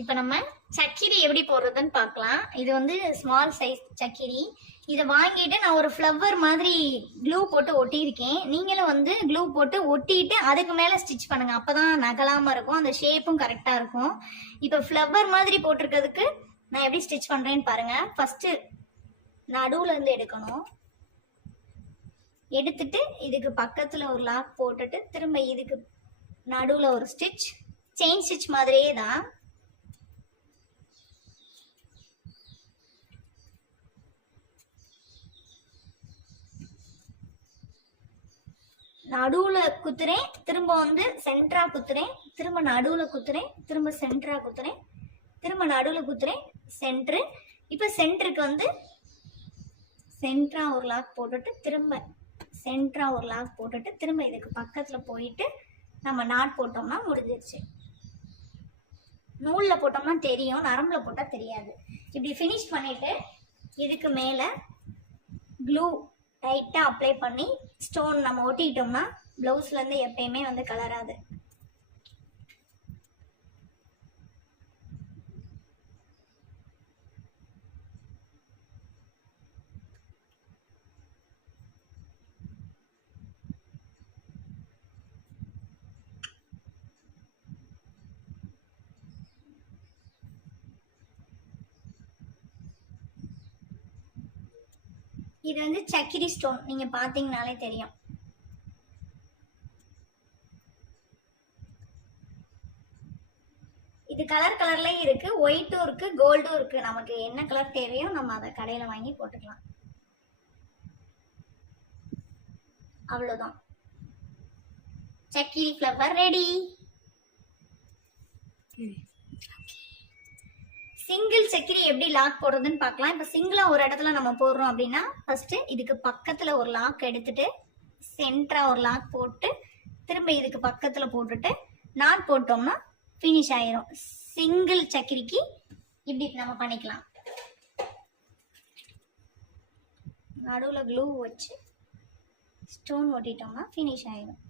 இப்போ நம்ம சக்கிரி எப்படி போடுறதுன்னு பார்க்கலாம். இது வந்து ஸ்மால் சைஸ் சக்கிரி. இதை வாங்கிட்டு நான் ஒரு ஃப்ளவர் மாதிரி க்ளூ போட்டு ஒட்டியிருக்கேன். நீங்களும் வந்து க்ளூ போட்டு ஒட்டிட்டு அதுக்கு மேலே ஸ்டிச் பண்ணுங்க. அப்பதான் நகலாமல் இருக்கும், அந்த ஷேப்பும் கரெக்டாக இருக்கும். இப்போ ஃப்ளவர் மாதிரி போட்டிருக்கிறதுக்கு நான் எப்படி ஸ்டிச் பண்ணுறேன்னு பாருங்க. ஃபர்ஸ்ட் நடுவுல இருந்து எடுக்கணும். எடுத்துட்டு இதுக்கு பக்கத்தில் ஒரு லாக் போட்டுட்டு திரும்ப இதுக்கு நடுவில் ஒரு ஸ்டிச், செயின் ஸ்டிச் மாதிரியே தான். நடுவுல குத்துறேன், திரும்ப வந்து சென்டரா குத்துறேன், திரும்ப நடுவுல குத்துறேன், திரும்ப சென்டரா குத்துறேன், திரும்ப நடுவுல குத்துறேன், சென்டரு. இப்ப சென்டருக்கு வந்து சென்டரா ஒரு லாக் போட்டுட்டு திரும்ப சென்டரா ஒரு லாக் போட்டுட்டு திரும்ப இதுக்கு பக்கத்துல போயிட்டு நம்ம நாட் போட்டோம்னா முடிஞ்சிருச்சு. நூல்ல போட்டோம்னா தெரியும், நரம்புல போட்டா தெரியாது. இப்படி ஃபினிஷ் பண்ணிட்டு இதுக்கு மேல க்ளூ டைட்டா அப்ளை பண்ணி ஸ்டோன் நம்ம ஒட்டிட்டோம்னா பிளவுஸ்ல இருந்து எப்பயுமே வந்து கலராது. இது வந்து சக்கிரி ஸ்டோன், நீங்க பாத்தீங்கனாலே தெரியும். இது கலர் கலர்லயும் இருக்கு, ஒயிட்டும் இருக்கு, கோல்டும் இருக்கு. நமக்கு என்ன கலர் தேவையோ நம்ம அதை கடையில வாங்கி போட்டுக்கலாம். அவ்வளவுதான், சக்கிரி ஃப்ளவர் ரெடி. சிங்கிள் சக்கிரி எப்படி லாக் போடுறதுன்னு பார்க்கலாம். இப்போ சிங்கிளா ஒரு இடத்துல நம்ம போடுறோம் அப்படின்னா ஃபர்ஸ்ட் இதுக்கு பக்கத்துல ஒரு லாக் எடுத்துட்டு சென்டரா ஒரு லாக் போட்டு திரும்ப இதுக்கு பக்கத்துல போட்டுட்டு நாட் போட்டோம்னா ஃபினிஷ் ஆயிரும். சிங்கிள் சக்கிரிக்கு இப்படி நம்ம பண்ணிக்கலாம். நடுவுல க்ளூ வச்சு ஸ்டோன் ஒட்டிட்டோம்னா ஃபினிஷ் ஆயிரும்.